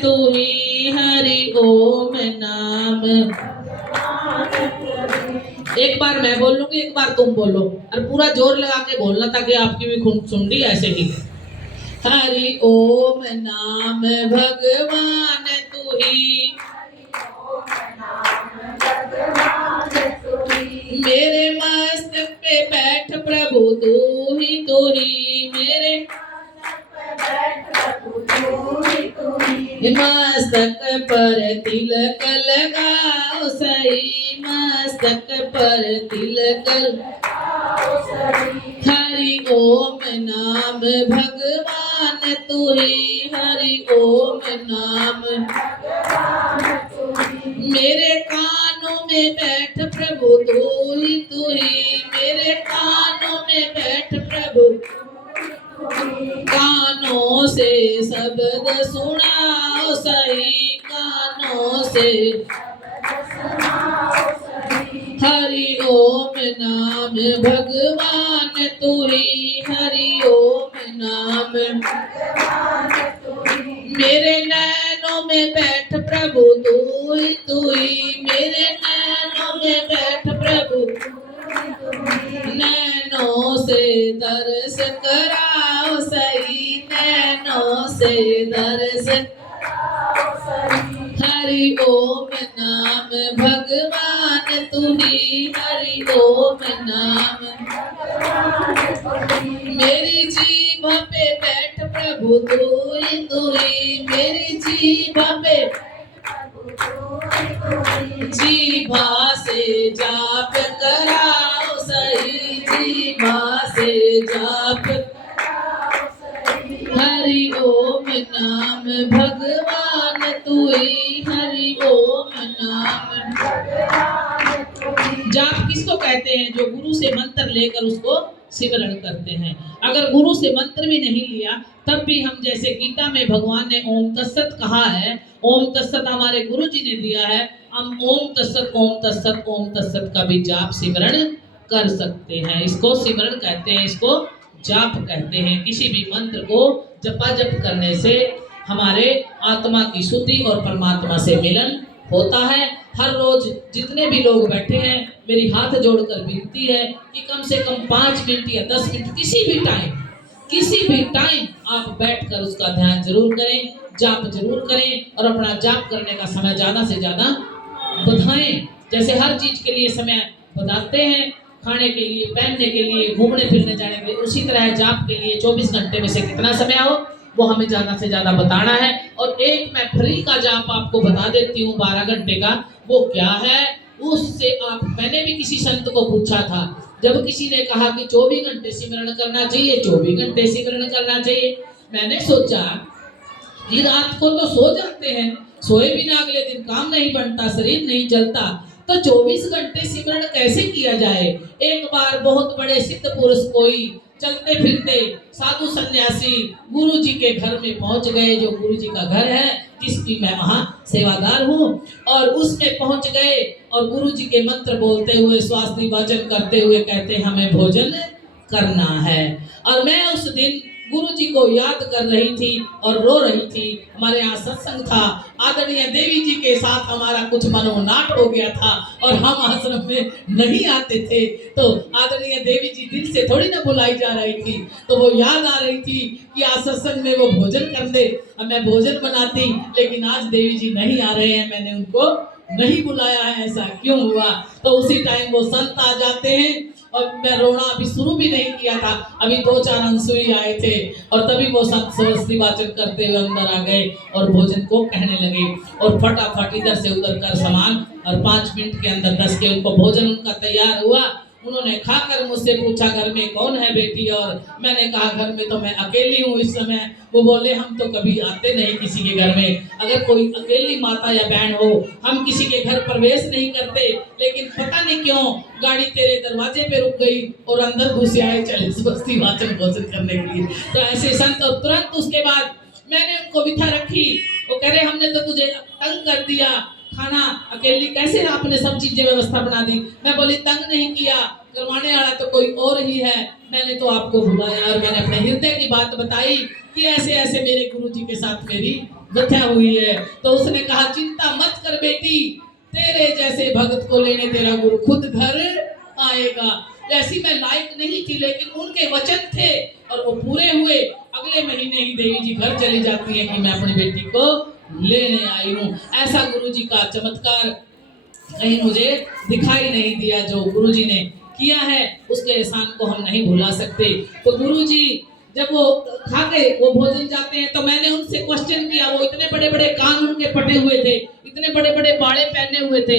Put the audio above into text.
तू ही, हरि ओम नाम। एक बार मैं बोलूंगी, एक बार तुम बोलो, और पूरा जोर लगा के बोलना ताकि आपकी भी सुन ऐसे ही। हरि ओम नाम भगवान तू ही, मेरे मस्तक पे बैठ प्रभु तू ही, मेरे मस्तक पर तिलक लगाओ सही, मस्तक पर तिलक हरि ओम नाम भगवान तू ही, हरि ओम नाम। मेरे कानों में बैठ प्रभु तू ही, मेरे कानों में बैठ प्रभु, कानों से शब्द सुनाओ सही, कानों से हरि ओम नाम भगवान तू ही, हरि ओम नाम। मेरे नैनों में बैठ प्रभु तू ही, मेरे नैनों में बैठ प्रभु, नैनों से दर्श कराओ सही, नैनों से दर्श हरि ओम नाम भगवान तू ही, हरि ओम नाम। मेरी जीभ पे बैठ प्रभु तू ही, मेरी जीभ पे, जीभा से जाप कराओ सही, जीभा से जाप हरि ओम नाम भगवान तू ही, हरि ओम नाम। जाप किसको कहते हैं? जो गुरु से मंत्र लेकर उसको सिमरण करते हैं। अगर गुरु से मंत्र भी नहीं लिया तब भी हम, जैसे गीता में भगवान ने ओम तत्सत कहा है, ओम तत्सत हमारे गुरु जी ने दिया है, हम ओम तत्सत ओम तत्सत ओम तत्सत का भी जाप सिमरण कर सकते हैं। इसको सिमरण कहते हैं, इसको जाप कहते हैं। किसी भी मंत्र को जपा जप करने से हमारे आत्मा की शुद्धि और परमात्मा से मिलन होता है। हर रोज जितने भी लोग बैठे हैं, मेरी हाथ जोड़कर विनती है कि कम से कम 5 मिनट या 10 मिनट किसी भी टाइम आप बैठकर उसका ध्यान जरूर करें, जाप जरूर करें और अपना जाप करने का समय ज्यादा से ज्यादा बढ़ाएं। जैसे हर चीज के लिए समय बताते हैं, खाने के लिए, पहनने के लिए, घूमने फिरने जाने के लिए, उसी तरह जाप के लिए 24 घंटे में से कितना समय हो वो हमें ज्यादा से ज्यादा बताना है। और एक मैं फ्री का जाप आपको बता देती हूँ 12 घंटे का, वो क्या है उससे आप, मैंने भी किसी संत को पूछा था, जब किसी ने कहा कि 24 घंटे सिमरण करना चाहिए, 24 घंटे सिमरण करना चाहिए, मैंने सोचा कि रात को तो सो जाते हैं, सोए बिना अगले दिन काम नहीं बनता, शरीर नहीं चलता, तो 24 घंटे सिमरण कैसे किया जाए। एक बार बहुत बड़े सिद्ध पुरुष कोई चलते फिरते साधु सन्यासी गुरु जी के घर में पहुंच गए, जो गुरु जी का घर है जिसकी मैं वहां सेवादार हूँ, और उसमें पहुंच गए और गुरु जी के मंत्र बोलते हुए, स्वास्थ्य वाचन करते हुए कहते हमें भोजन करना है। और मैं उस दिन गुरु जी को याद कर रही थी और रो रही थी। हमारे यहाँ सत्संग था, आदरणीय देवी जी के साथ हमारा कुछ मनोनाट हो गया था और हम आश्रम में नहीं आते थे, तो आदरणीय देवी जी दिल से थोड़ी ना बुलाई जा रही थी, तो वो याद आ रही थी कि आज सत्संग में वो भोजन कर दे, और मैं भोजन बनाती, लेकिन आज देवी जी नहीं आ रहे हैं, मैंने उनको नहीं बुलाया है, ऐसा क्यों हुआ। तो उसी टाइम वो संत आ जाते हैं और मैं रोना अभी शुरू भी नहीं किया था, अभी 2-4 अंसुई आए थे और तभी वो संत सरस्वती वाचन करते हुए अंदर आ गए और भोजन को कहने लगे, और फटाफट इधर से उधर कर सामान, और 5 मिनट के अंदर 10 के उनको भोजन उनका तैयार हुआ। उन्होंने खाकर मुझसे पूछा घर में कौन है बेटी, और मैंने कहा घर में तो मैं अकेली हूँ इस समय। वो बोले हम तो कभी आते नहीं किसी के घर में, अगर कोई अकेली माता या बहन हो हम किसी के घर प्रवेश नहीं करते, लेकिन पता नहीं क्यों गाड़ी तेरे दरवाजे पे रुक गई और अंदर घुसे आए 40 बस्ती वाचन भोजन करने के लिए। तो ऐसे संत, और तुरंत उसके बाद मैंने उनको बिठा रखी, वो कह रहे हमने तो तुझे तंग कर दिया, खाना अकेली कैसे आपने सब चीजें व्यवस्था बना दी। मैं बोली तंग नहीं किया, करवाने वाला तो कोई और ही है, मैंने तो आपको बुलाया और मैंने अपने हृदय की बात बताई कि ऐसे ऐसे मेरे गुरु जी के साथ मेरी बचा हुई है। तो उसने कहा चिंता मत कर बेटी, तेरे जैसे भगत को लेने तेरा गुरु खुद घर आएगा। ऐसी मैं लायक नहीं थी, लेकिन उनके वचन थे और वो पूरे हुए। अगले महीने ही देवी जी घर चली जाती है कि मैं अपनी बेटी को लेने आई हूँ। ऐसा गुरु जी का चमत्कार कहीं मुझे दिखाई नहीं दिया। जो गुरु जी ने किया है उसके एहसान को हम नहीं भुला सकते। तो गुरु जी जब वो खा के वो भोजन जाते हैं तो मैंने उनसे क्वेश्चन किया। वो इतने बड़े बड़े कान उनके पटे हुए थे, इतने बड़े बड़े बाड़े पहने हुए थे,